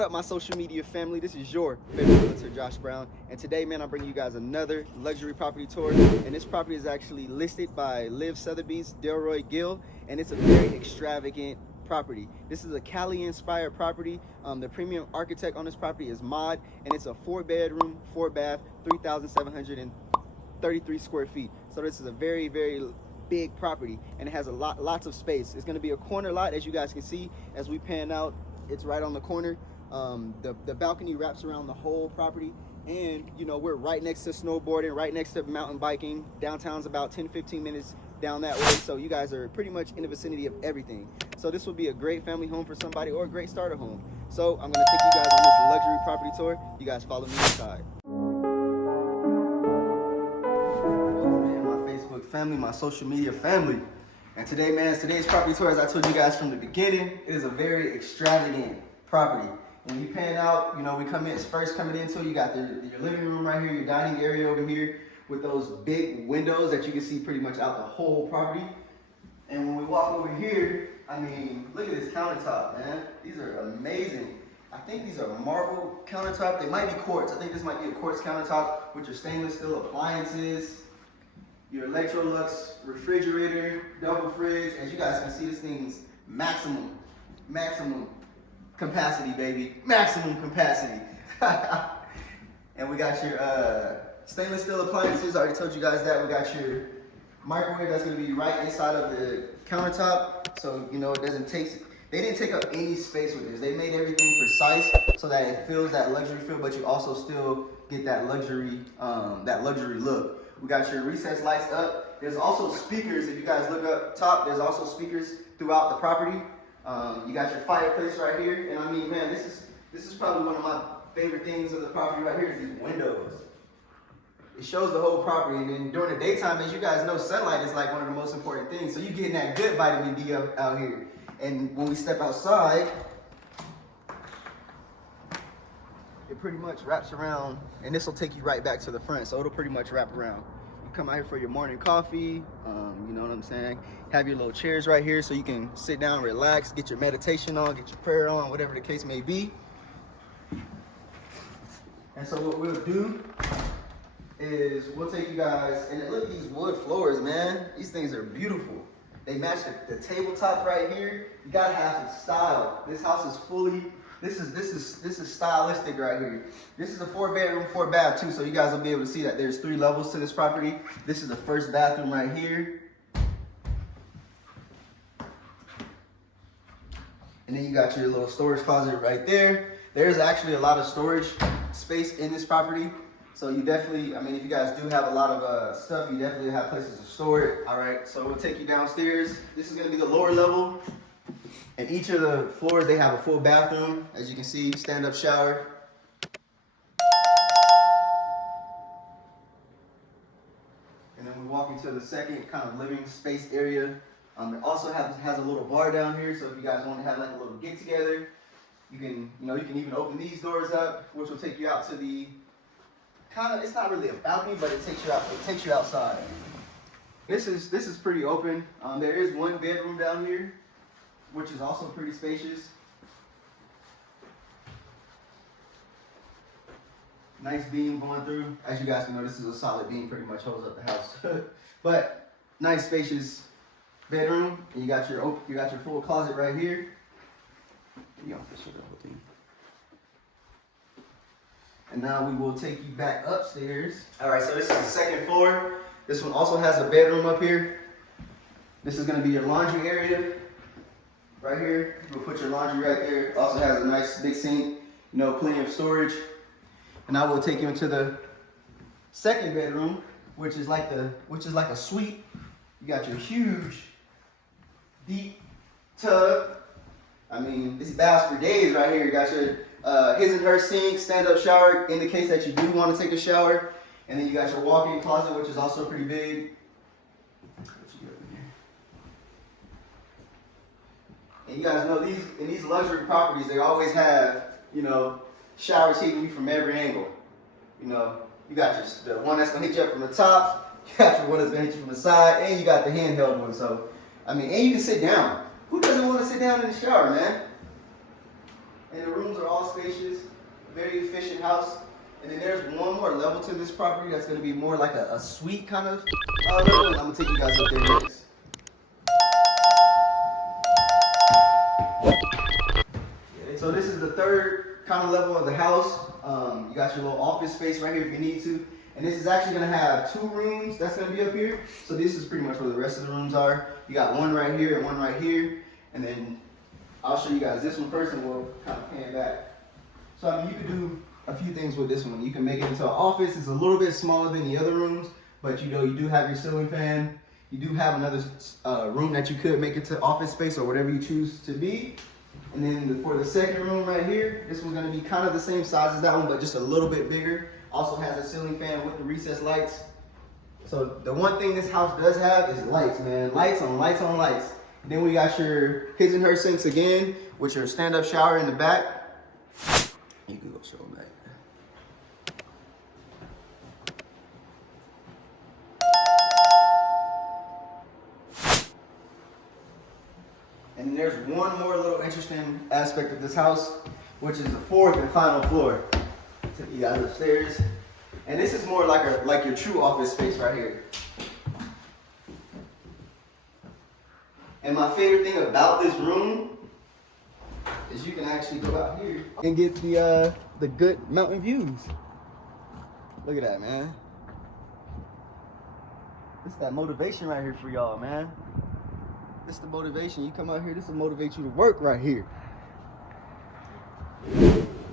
What up, my social media family? This is your favorite realtor, Josh Brown, and today, man, I'm bringing you guys another luxury property tour. And this property is actually listed by Liv Sotheby's Delroy Gill, and it's a very extravagant property. This is a Cali-inspired property. The premium architect on this property is Mod, and it's a 4-bedroom, 4-bath, 3,733 square feet. So this is a very, very big property, and it has lots of space. It's going to be a corner lot, as you guys can see as we pan out. It's right on the corner. The balcony wraps around the whole property, and you know, we're right next to snowboarding, right next to mountain biking. Downtown's about 10-15 minutes down that way, so you guys are pretty much in the vicinity of everything. So this will be a great family home for somebody, or a great starter home. So I'm going to take you guys on this luxury property tour. You guys follow me inside. Family, my social media family, and today, man, today's property tour, as I told you guys from the beginning, it is a very extravagant property. When you pan out, you know, we come in, first coming into, you got your living room right here, your dining area over here with those big windows that you can see pretty much out the whole property. And when we walk over here, I mean, look at this countertop, man. These are amazing. I think these are marble countertop. They might be quartz. I think this might be a quartz countertop with your stainless steel appliances, your Electrolux refrigerator, double fridge. As you guys can see, this thing's maximum capacity, baby. Maximum capacity. And we got your stainless steel appliances. I already told you guys that. We got your microwave that's gonna be right inside of the countertop. So, you know, it doesn't take, they didn't take up any space with this. They made everything precise so that it feels that luxury feel, but you also still get that luxury look. We got your recessed lights up. There's also speakers. If you guys look up top, there's also speakers throughout the property. You got your fireplace right here. And I mean, man, this is probably one of my favorite things of the property right here is these windows. It shows the whole property. And then during the daytime, as you guys know, sunlight is like one of the most important things. So you're getting that good vitamin D out here. And when we step outside, it pretty much wraps around, and this will take you right back to the front, so it'll pretty much wrap around. You come out here for your morning coffee, you know what I'm saying? Have your little chairs right here so you can sit down, relax, get your meditation on, get your prayer on, whatever the case may be. And so what we'll do is we'll take you guys, and look at these wood floors, man. These things are beautiful. They match the tabletop right here. You gotta have some style. This house is fully, this is stylistic right here. This is a 4-bedroom, 4-bath too, so you guys will be able to see that there's 3 levels to this property. This is the first bathroom right here. And then you got your little storage closet right there. There's actually a lot of storage space in this property. So you definitely, I mean, if you guys do have a lot of stuff, you definitely have places to store it. All right, so we'll take you downstairs. This is gonna be the lower level. And each of the floors, they have a full bathroom. As you can see, stand-up shower. And then we walk into the second kind of living space area. It also has a little bar down here, so if you guys want to have like a little get-together, you can even open these doors up, which will take you out to the it's not really a balcony, but it takes you outside. This is pretty open. There is 1 bedroom down here, which is also pretty spacious. Nice beam going through. As you guys can know, this is a solid beam, pretty much holds up the house. But nice spacious bedroom. And you got your full closet right here. You don't fish with the whole thing. And now we will take you back upstairs. All right, so this is the second floor. This one also has a bedroom up here. This is gonna be your laundry area. Right here, you'll put your laundry right there. Also has a nice big sink, you know, plenty of storage. And I will take you into the second bedroom, which is like a suite. You got your huge, deep tub. I mean, this baths for days right here. You got your his and her sink, stand-up shower in the case that you do want to take a shower. And then you got your walk-in closet, which is also pretty big. And you guys know in these luxury properties, they always have, you know, showers hitting you from every angle. You know, you got the one that's gonna hit you up from the top, you got your one that's gonna hit you from the side, and you got the handheld one. So, I mean, and you can sit down. Who doesn't want to sit down in the shower, man? And the rooms are all spacious, very efficient house. And then there's one more level to this property that's gonna be more like a suite kind of level. And I'm gonna take you guys up there next. So this is the third kind of level of the house. You got your little office space right here if you need to. And this is actually gonna have 2 rooms that's gonna be up here. So this is pretty much where the rest of the rooms are. You got one right here and one right here. And then I'll show you guys this one first and we'll kind of pan back. So I mean, you can do a few things with this one. You can make it into an office. It's a little bit smaller than the other rooms, but you know, you do have your ceiling fan. You do have another room that you could make it to office space or whatever you choose to be. And then for the second room right here, this one's gonna be kind of the same size as that one, but just a little bit bigger. Also has a ceiling fan with the recessed lights. So the one thing this house does have is lights, man. Lights on lights on lights. And then we got your his and her sinks again, with your stand-up shower in the back. You can go show them back. And then there's one more little interesting aspect of this house, which is the 4th and final floor. Take you guys upstairs. And this is more like your true office space right here. And my favorite thing about this room is you can actually go out here and get the good mountain views. Look at that, man. This is that motivation right here for y'all, man. This is the motivation. You come out here, this will motivate you to work right here.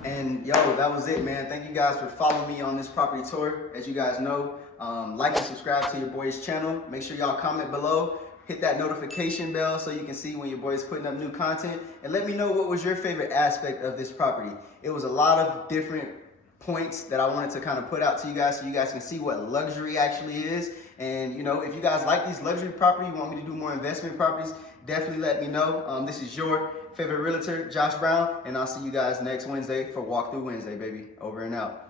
And yo, that was it, man. Thank you guys for following me on this property tour. As you guys know, like and subscribe to your boy's channel. Make sure y'all comment below. Hit that notification bell so you can see when your boy's putting up new content. And let me know what was your favorite aspect of this property. It was a lot of different points that I wanted to kind of put out to you guys so you guys can see what luxury actually is. And you know, if you guys like these luxury properties, you want me to do more investment properties, definitely let me know. This is your favorite realtor, Josh Brown, and I'll see you guys next Wednesday for Walkthrough Wednesday, baby. Over and out.